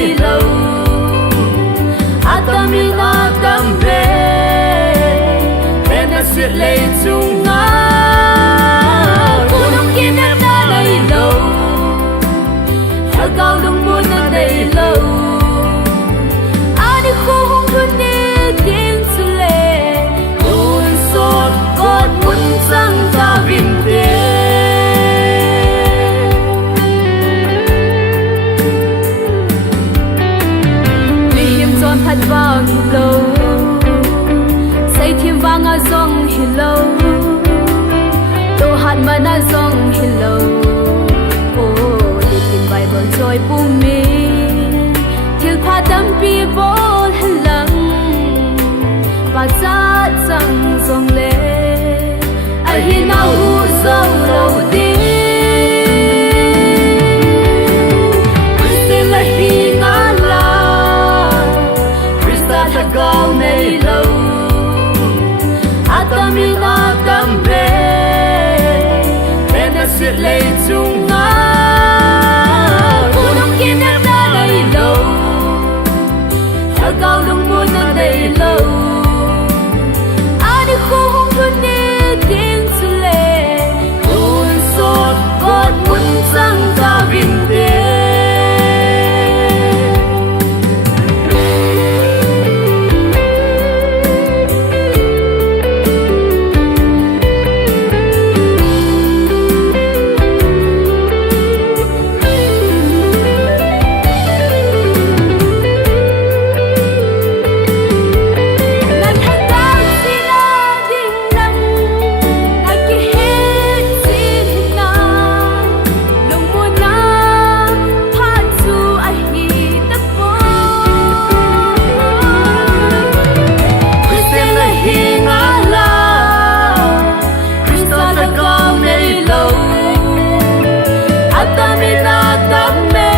nei lo atamina tambe ena sit lei chunga kunong kinata nei lo thagao lung mun nei lo ani khung khun ni tin chule un sot kot mun sang ta vim te thật vang hello say thêm vang a zong hello to hat man a zong hello oh đi tìm bible joy bum mi thil pha tam pi bol halang ba cha chang zong le a hi na hu zo lo di thagao nei lo atamina tambe ena sit lei chunga kunong kinata nei lo thagao lung mun nei lo ani khung khun ni tin chule un sot kot mun sang ta vin te atamina tamme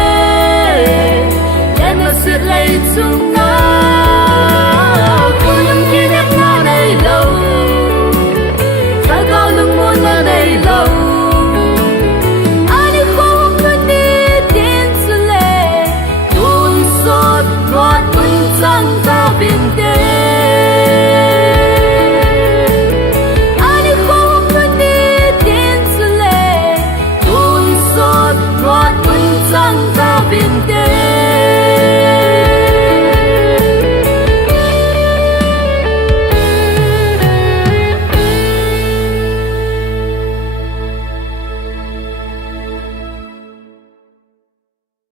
ena sit lei chunga